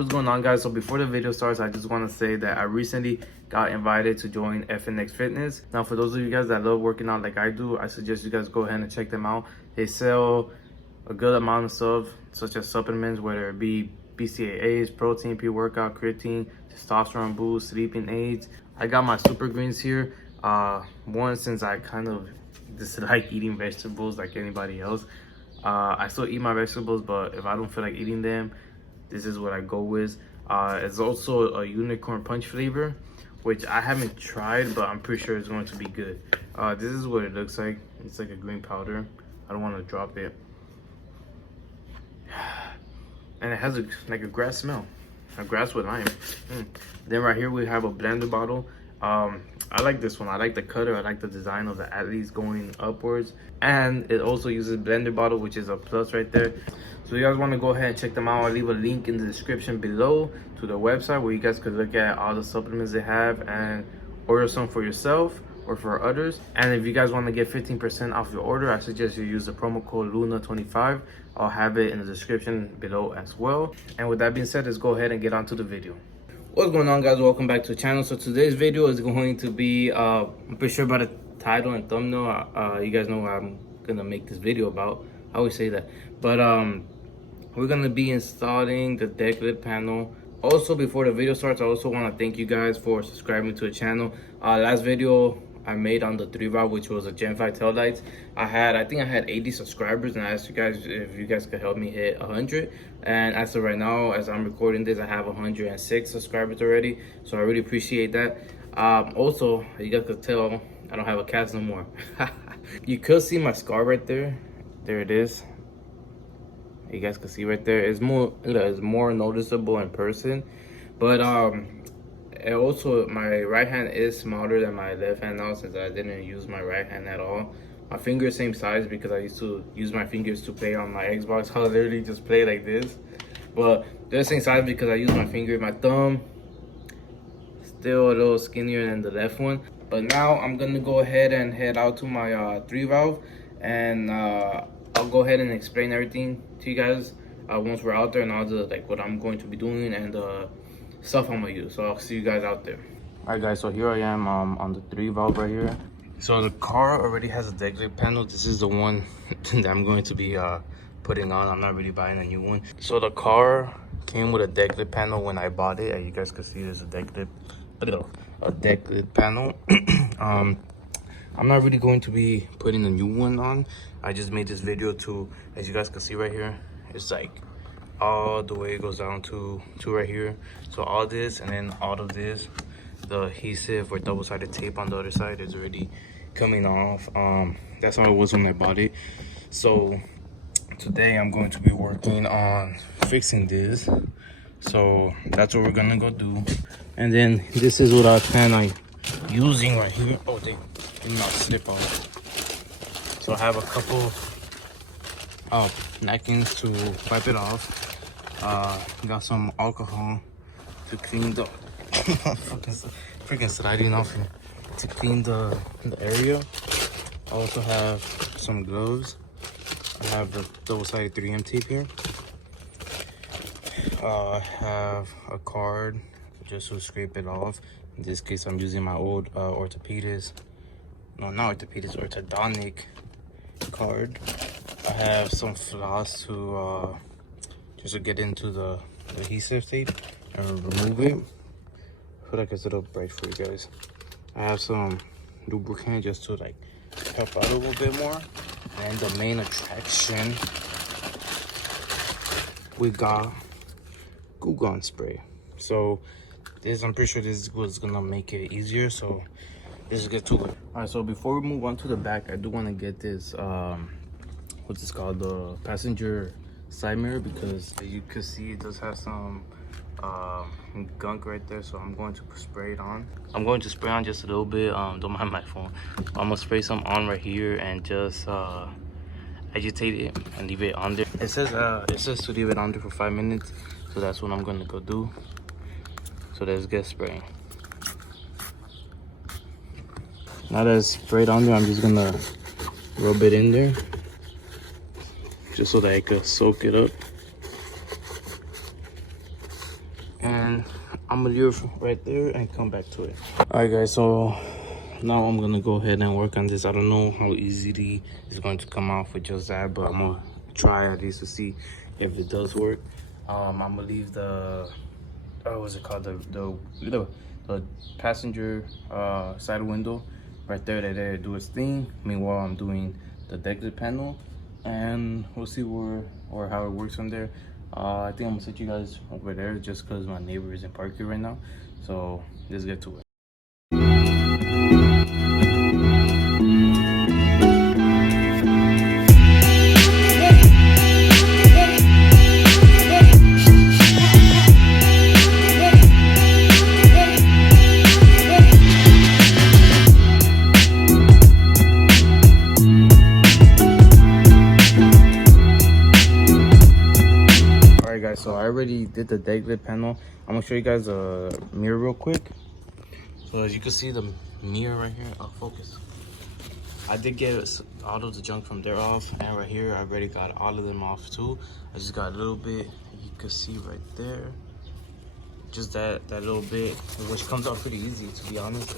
what's going on, guys? So before the video starts, I just want to say that I recently got invited to join FNX Fitness. Now, for those of you guys that love working out like I do, I suggest you guys go ahead and check them out. They sell a good amount of stuff, such as supplements, whether it be BCAAs, protein, pre-workout, creatine, testosterone boost, sleeping aids. I got my super greens here. One, since I kind of dislike eating vegetables like anybody else. I still eat my vegetables, but if I don't feel like eating them, this is what I go with. It's also a unicorn punch flavor, which I haven't tried, but I'm pretty sure it's going to be good. This is what it looks like. It's like a green powder. I don't want to drop it. And it has like a grass smell, a grass with lime. Then right here we have a blender bottle. I like this one. I like the cutter. I like the design of the athletes going upwards, and it also uses blender bottle, which is a plus right there. So you guys want to go ahead and check them out. I'll leave a link in the description below to the website where you guys could look at all the supplements they have and order some for yourself or for others. And if you guys want to get 15% off your order, I suggest you use the promo code LUNA25. I'll have it in the description below as well. And with that being said, let's go ahead and get on to the video. What's going on, guys? Welcome back to the channel. So today's video is going to be I'm pretty sure by the title and thumbnail, you guys know what I'm gonna make this video about. I always say that, but we're gonna be installing the Decklid panel. Also, before the video starts, I also want to thank you guys for subscribing to the channel. Last video I made on the 3-valve, which was a Gen 5 taillights, I think I had 80 subscribers, and I asked you guys if you guys could help me hit 100. And as of right now, as I'm recording this, I have 106 subscribers already, so I really appreciate that. Also, you guys could tell I don't have a cast no more. You could see my scar right there. There it is. You guys can see right there. It's more noticeable in person, but and also my right hand is smaller than my left hand now, since I didn't use my right hand at all. My fingers same size because I used to use my fingers to play on my Xbox. I literally just play like this, but they're the same size because I use my finger. My thumb still a little skinnier than the left one. But now I'm gonna go ahead and head out to my 3-valve, and I'll go ahead and explain everything to you guys once we're out there, and all the what I'm going to be doing and stuff I'm gonna use. So I'll see you guys out there. All right, guys, so here I am on the 3-valve right here. So the car already has a Decklid panel. This is the one that I'm going to be putting on. I'm not really buying a new one. So the car came with a Decklid panel when I bought it, and you guys can see there's a Decklid panel. I'm not really going to be putting a new one on. I just made this video to, as you guys can see right here, it's like all the way it goes down to right here. So all this, and then all of this, the adhesive or double-sided tape on the other side is already coming off. That's how it was when I bought it. So today I'm going to be working on fixing this. So that's what we're gonna go do. And then this is what I plan on using right here. Oh, they did not slip off. So I have a couple napkins to wipe it off. Got some alcohol to clean the freaking sliding off here, to clean the area. I also have some gloves. I have the double-sided 3M tape here. I have a card just to scrape it off. In this case, I'm using my old orthopedic card. I have some floss to just to get into the adhesive tape and remove it. I feel like it's a little bright for you guys. I have some lubricant just to help out a little bit more. And the main attraction, we got Goo Gone spray. So this, I'm pretty sure this was gonna make it easier, so let's get to it. All right, so before we move on to the back, I do want to get this what's this called, the passenger side mirror, because as you can see, it does have some gunk right there. So I'm going to spray it on. I'm going to spray on just a little bit. Don't mind my phone. I'm gonna spray some on right here and just agitate it and leave it on there. It says to leave it on there for 5 minutes, so that's what I'm gonna go do. So let's get spraying. Now that it's sprayed on there, I'm just gonna rub it in there just so that I could soak it up. I'm gonna leave it right there and come back to it. All right, guys, so now I'm gonna go ahead and work on this. I don't know how easily it's going to come out with just that, but I'm gonna try at least to see if it does work. I'm gonna leave the what's it called, the passenger side window right there, that there do its thing. Meanwhile, I'm doing the Decklid panel, and we'll see where or how it works from there. I think I'm gonna set you guys over there just because my neighbor is in park here right now. So let's get to it. So I already did the Decklid panel. I'm gonna show you guys a mirror real quick. So as you can see, the mirror right here, I'll focus. I did get all of the junk from there off, and right here I already got all of them off too. I just got a little bit, you can see right there, just that little bit, which comes out pretty easy, to be honest.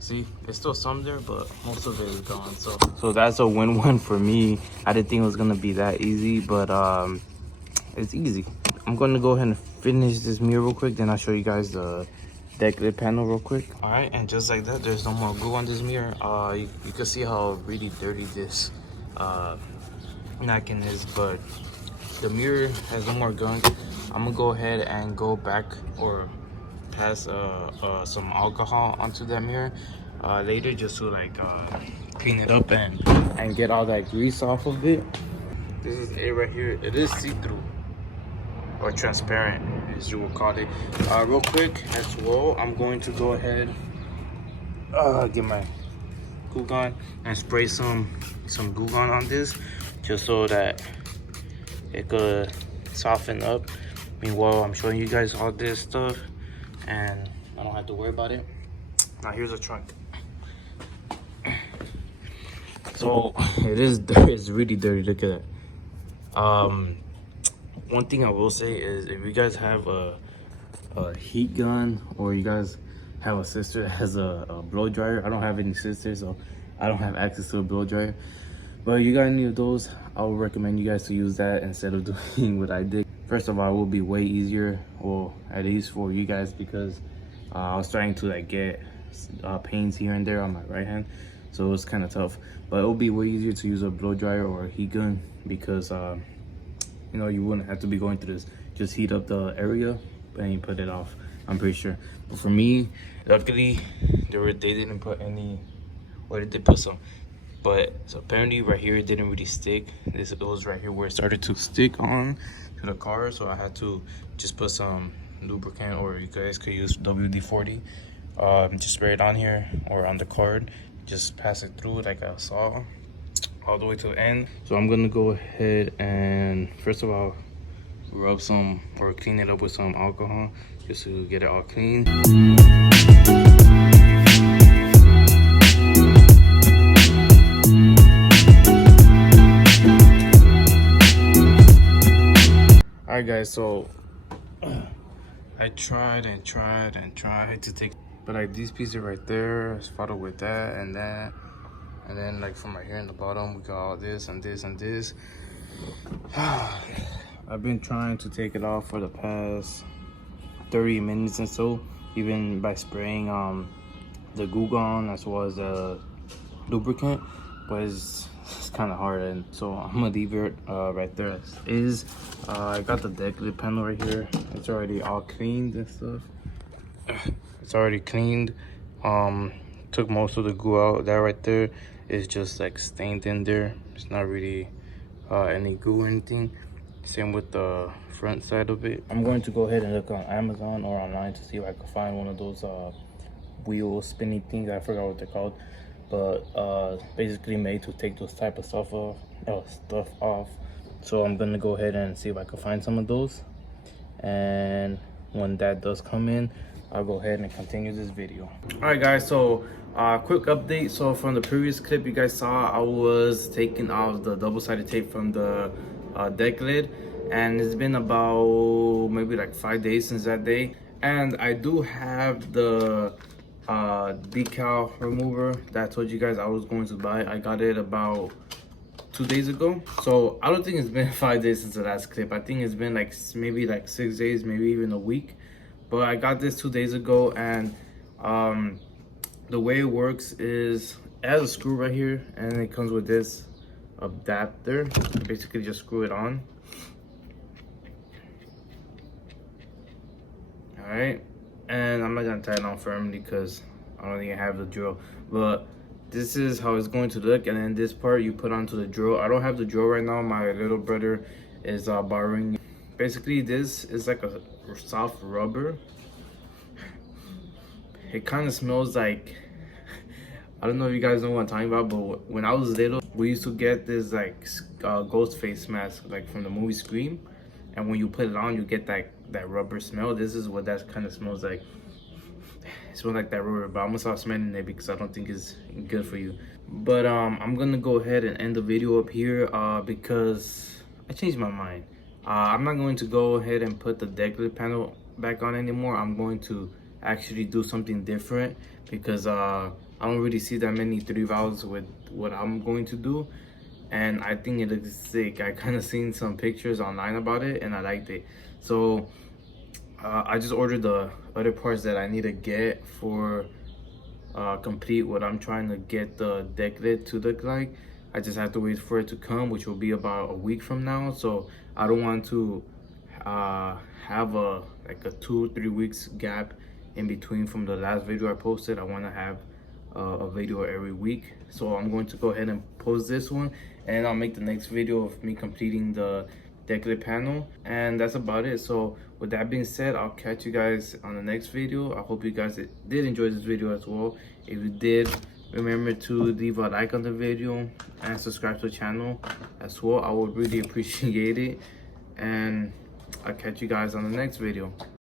See, there's still some there, but most of it is gone. So that's a win-win for me. I didn't think it was gonna be that easy, but it's easy. I'm gonna go ahead and finish this mirror real quick, then I'll show you guys the Decklid panel real quick. All right, and just like that, there's no more glue on this mirror. You can see how really dirty this napkin is, but the mirror has no more gunk. I'm gonna go ahead and go back or pass some alcohol onto that mirror later, just to like clean it up and get all that grease off of it. This is it right here. It is see-through or transparent, as you will call it. Real quick as well, I'm going to go ahead get my glue gun and spray some glue gun on this, just so that it could soften up. Meanwhile, I'm showing you guys all this stuff and I don't have to worry about it. Now here's the trunk. So it's really dirty. Look at that. One thing I will say is, if you guys have a heat gun, or you guys have a sister that has a blow dryer. I don't have any sisters, so I don't have access to a blow dryer. But if you got any of those, I would recommend you guys to use that instead of doing what I did. First of all, it will be way easier, well, at least for you guys, because I was starting to like get pains here and there on my right hand, so it was kind of tough. But it will be way easier to use a blow dryer or a heat gun, because you know, you wouldn't have to be going through this. Just heat up the area and you put it off, I'm pretty sure. But for me, luckily they didn't put any, or they did put some, but so apparently right here it didn't really stick. It was right here where it started to stick on to the car, so I had to just put some lubricant, or you guys could use WD-40. Just spray it on here or on the card, just pass it through like a saw all the way to the end. So I'm gonna go ahead and first of all rub some or clean it up with some alcohol, just to get it all clean. Alright guys, so I tried to take, but like these pieces right there is followed with that, and then like from right here in the bottom we got all this and this and this. I've been trying to take it off for the past 30 minutes and so, even by spraying the glue gun as well as the lubricant, but it's kind of hard, and so I'm gonna leave it right there as is. I got the Decklid panel right here. It's already all cleaned and stuff. It's already cleaned. Took most of the glue out. That right there is just like stained in there. It's not really any glue or anything. Same with the front side of it. I'm going to go ahead and look on Amazon or online to see if I can find one of those wheel spinning things. I forgot what they're called, but basically made to take those type of stuff off. So I'm gonna go ahead and see if I can find some of those, and when that does come in, I'll go ahead and continue this video. All right guys, so quick update. So from the previous clip you guys saw, I was taking off the double-sided tape from the Decklid, and it's been about maybe like 5 days since that day. And I do have the decal remover that I told you guys I was going to buy. I got it about 2 days ago, so I don't think it's been 5 days since the last clip. I think it's been like maybe like 6 days, maybe even a week. But I got this 2 days ago, and the way it works is it has a screw right here, and it comes with this adapter. You basically just screw it on. All right, and I'm not gonna tie it on firmly because I don't think I have the drill, but this is how it's going to look. And then this part you put onto the drill. I don't have the drill right now. My little brother is borrowing. Basically, this is like a soft rubber. It kind of smells like, I don't know if you guys know what I'm talking about, but when I was little, we used to get this like ghost face mask like from the movie Scream, and when you put it on, you get that rubber smell. This is what that kind of smells like. It smells like that rubber, but I'm gonna stop smelling it because I don't think it's good for you. But I'm gonna go ahead and end the video up here because I changed my mind. I'm not going to go ahead and put the Decklid panel back on anymore. I'm going to actually do something different because I don't really see that many 3 valves with what I'm going to do, and I think it looks sick. I kind of seen some pictures online about it and I liked it, so I just ordered the other parts that I need to get for complete what I'm trying to get the Decklid to look like. I just have to wait for it to come, which will be about a week from now. So I don't want to have a 2-3 weeks gap in between from the last video I posted. I want to have a video every week, so I'm going to go ahead and post this one, and I'll make the next video of me completing the Decklid panel, and that's about it. So with that being said, I'll catch you guys on the next video. I hope you guys did enjoy this video as well. If you did, remember to leave a like on the video and subscribe to the channel as well. I would really appreciate it, and I'll catch you guys on the next video.